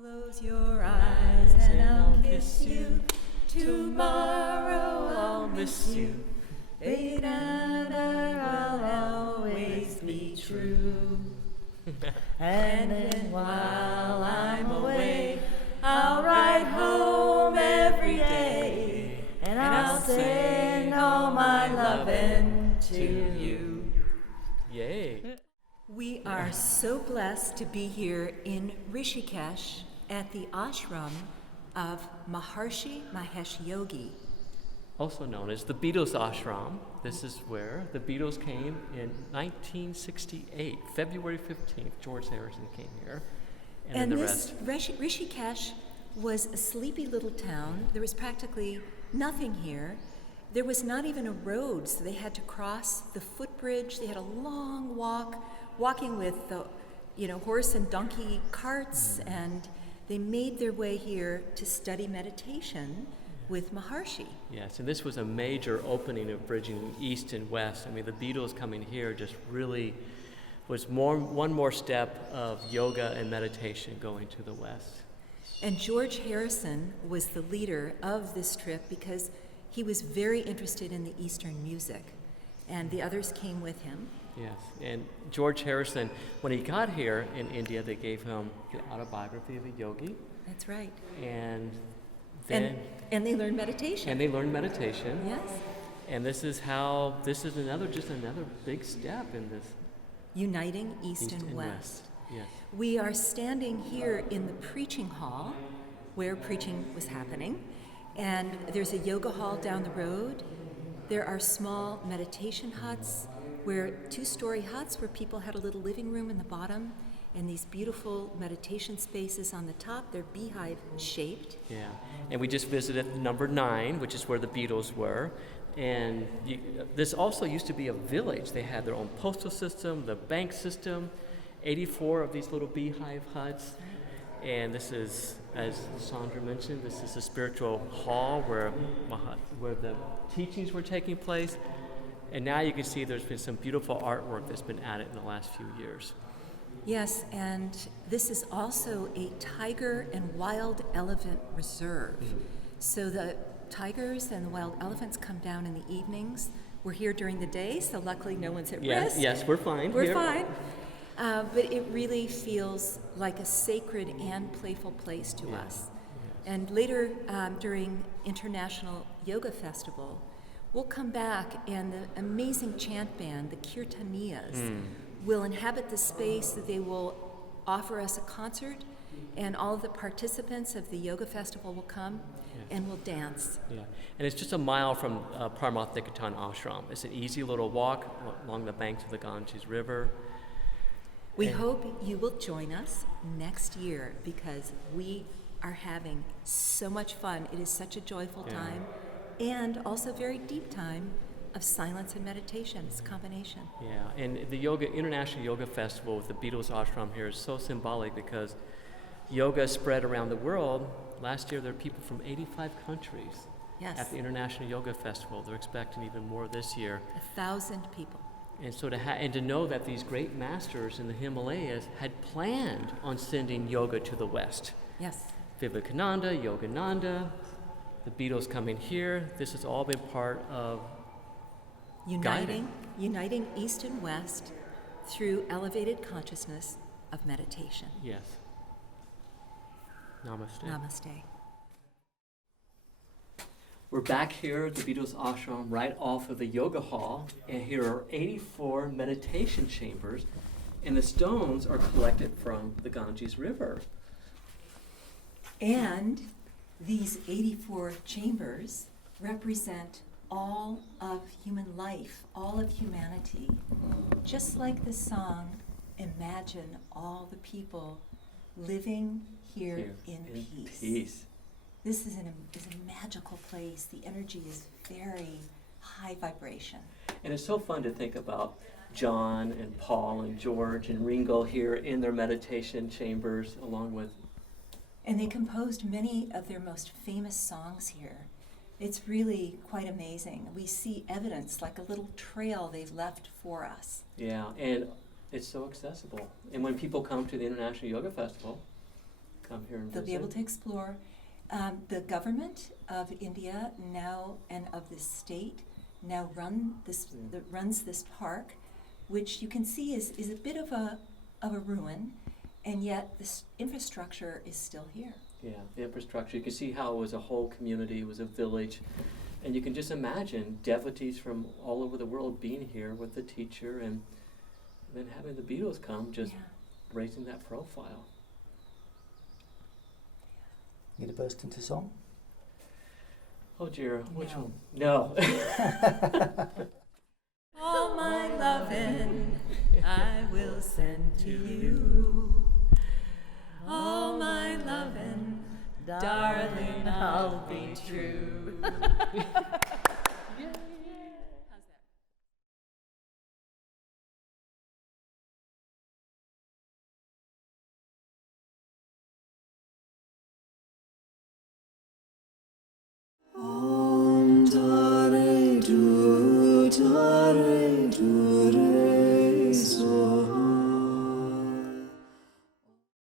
Close your eyes and I'll kiss you. Tomorrow I'll miss you. I'll always be true. And then while I'm away, I'll ride home every day. And I'll send all my lovin' to you. Yay. We are so blessed to be here in Rishikesh at the ashram of Maharishi Mahesh Yogi. Also known as the Beatles Ashram. This is where the Beatles came in 1968, February 15th. George Harrison came here. And then the this Rishikesh was a sleepy little town. There was practically nothing here. There was not even a road, so they had to cross the footbridge. They had a long walking with horse and donkey carts, and they made their way here to study meditation with Maharishi. Yes, and this was a major opening of bridging east and west. I mean, the Beatles coming here just really was one more step of yoga and meditation going to the west. And George Harrison was the leader of this trip because he was very interested in the Eastern music, and the others came with him. Yes, and George Harrison, when he got here in India, they gave him the autobiography of a yogi. That's right. And then... And they learned meditation. And they learned meditation. Yes. And this is another big step in this. Uniting East and West. Yes. We are standing here in the preaching hall where preaching was happening. And there's a yoga hall down the road. There are small meditation huts, two-story huts where people had a little living room in the bottom, and these beautiful meditation spaces on the top. They're beehive-shaped. Yeah, and we just visited number 9, which is where the Beatles were. And this also used to be a village. They had their own postal system, the bank system, 84 of these little beehive huts. And this is, as Sandra mentioned, this is a spiritual hall where the teachings were taking place. And now you can see there's been some beautiful artwork that's been added in the last few years. Yes, and this is also a tiger and wild elephant reserve. Mm-hmm. So the tigers and the wild elephants come down in the evenings. We're here during the day, so luckily no one's at risk. Yes, we're fine. We're fine. But it really feels like a sacred and playful place to us. Yes. And later, during International Yoga Festival, we'll come back and the amazing chant band, the Kirtaniyas, will inhabit the space. That they will offer us a concert, and all of the participants of the yoga festival will come and will dance. Yeah, and it's just a mile from Paramahanthikirtan Ashram. It's an easy little walk along the banks of the Ganges River. We hope you will join us next year because we are having so much fun. It is such a joyful time and also very deep time of silence and meditation. It's a combination. Yeah, and the International Yoga Festival with the Beatles Ashram here is so symbolic because yoga spread around the world. Last year there were people from 85 countries at the International Yoga Festival. They're expecting even more this year. 1,000 people. And so to know that these great masters in the Himalayas had planned on sending yoga to the West. Yes. Vivekananda, Yogananda, the Beatles coming here. This has all been part of uniting East and West through elevated consciousness of meditation. Yes. Namaste. Namaste. We're back here at the Beatles Ashram right off of the yoga hall, and here are 84 meditation chambers, and the stones are collected from the Ganges River. And these 84 chambers represent all of human life, all of humanity. Just like the song, imagine all the people living here in peace. This is a magical place. The energy is very high vibration. And it's so fun to think about John and Paul and George and Ringo here in their meditation chambers along with... And they composed many of their most famous songs here. It's really quite amazing. We see evidence, like a little trail they've left for us. Yeah, and it's so accessible. And when people come to the International Yoga Festival, come here and They'll visit. be able to explore. The government of India now and of the state now runs this park, which you can see is a bit of a ruin, and yet this infrastructure is still here. Yeah, the infrastructure. You can see how it was a whole community, it was a village. And you can just imagine devotees from all over the world being here with the teacher and then having the Beatles come, just raising that profile. You gonna burst into song? Oh, Jira, which No. one? No. All my lovin' I will send to you. All my lovin', darling, I'll be true.